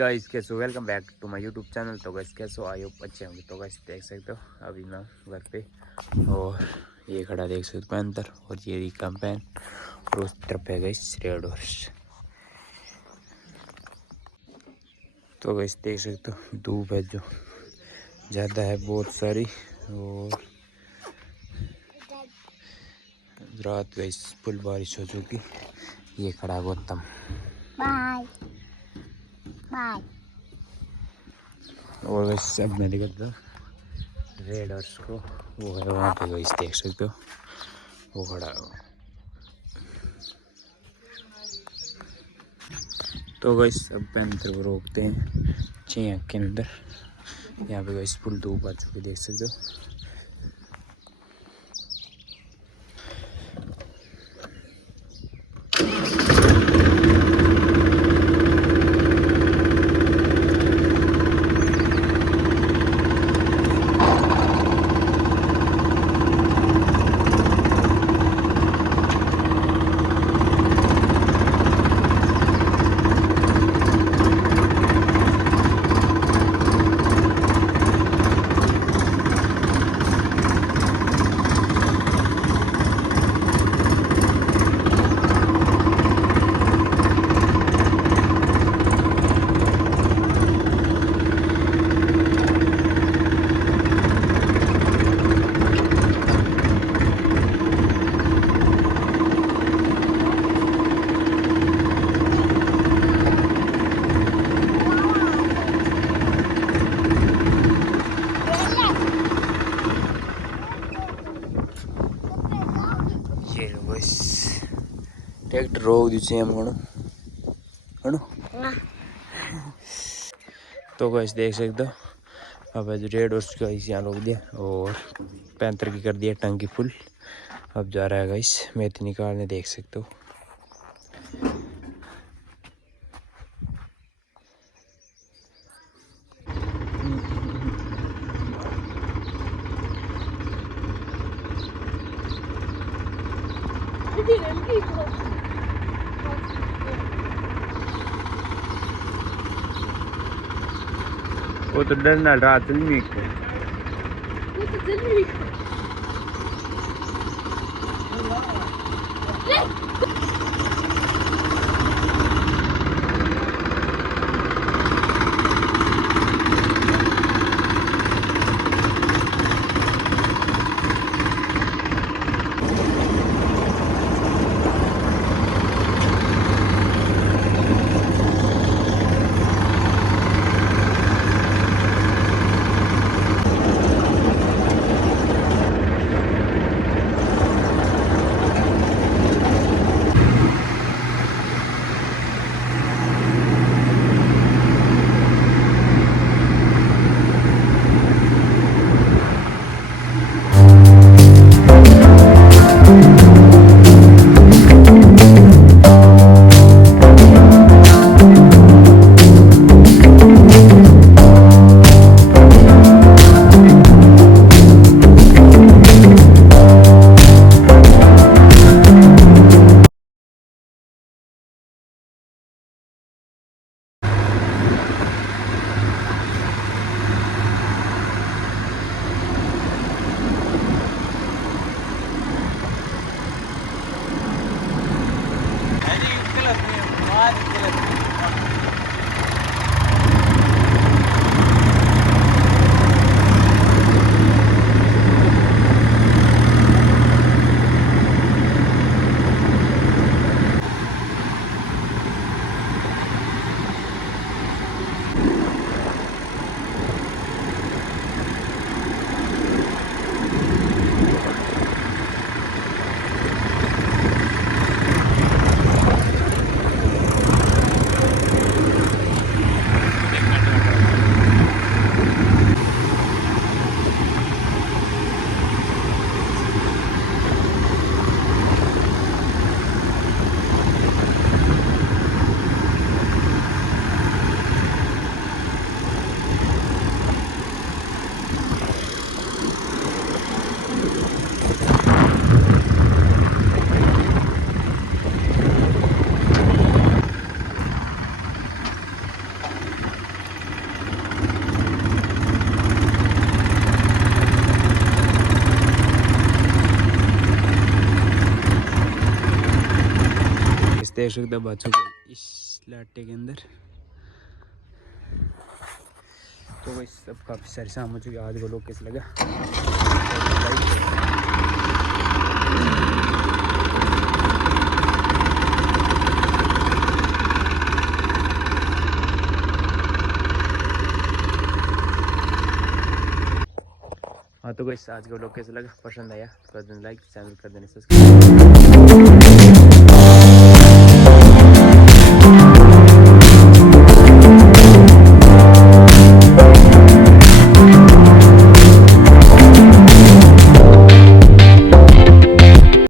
Guys, कैसे हो? Welcome back to my YouTube channel. तो गाइस कैसे हो? आई होप अच्छे होंगे। तो गाइस देख सकते हो अभी मैं घर पे, और ये खड़ा देख सकते हो पैंतर, और ये कैंपेन, और उस तरफ है गाइस रेड हॉर्स। तो गाइस देख सकते हो धूप है जो ज़्यादा है, बहुत सारी, और रात गाइस फुल बारिश हो चुकी। ये खड़ा गौतम, बाय बाय। और गाइस अब मैं दिखाता रेड हॉर्स को, वो है वहाँ पे गाइस देख सकते हो, वो खड़ा है। तो गाइस अब पैंथर को रोकते हैं चिया के अंदर। यहाँ पे गाइस फुल धूप आ चुकी देख सकते हो। ट्रैक्टर रोक दीजिए हम है ना। तो गाइस देख सकते हो अब रेड हॉर्स का इस यहाँ रोक दिया, और पैंथर की कर दिया टंकी फुल। अब जा रहा है गाइस मेथी निकालने, देख सकते हो। वो तो डरना रात नहीं देख सकते हो बच्चों को इस लाटे के अंदर। तो वही सब काफ़ी सारे शाम हो चुके। आज को लोग कैसे लगा। हाँ तो गाइस आज का व्लॉग कैसा लगा, पसंद आया तो कर देना लाइक, चैनल कर देना सब्सक्राइब।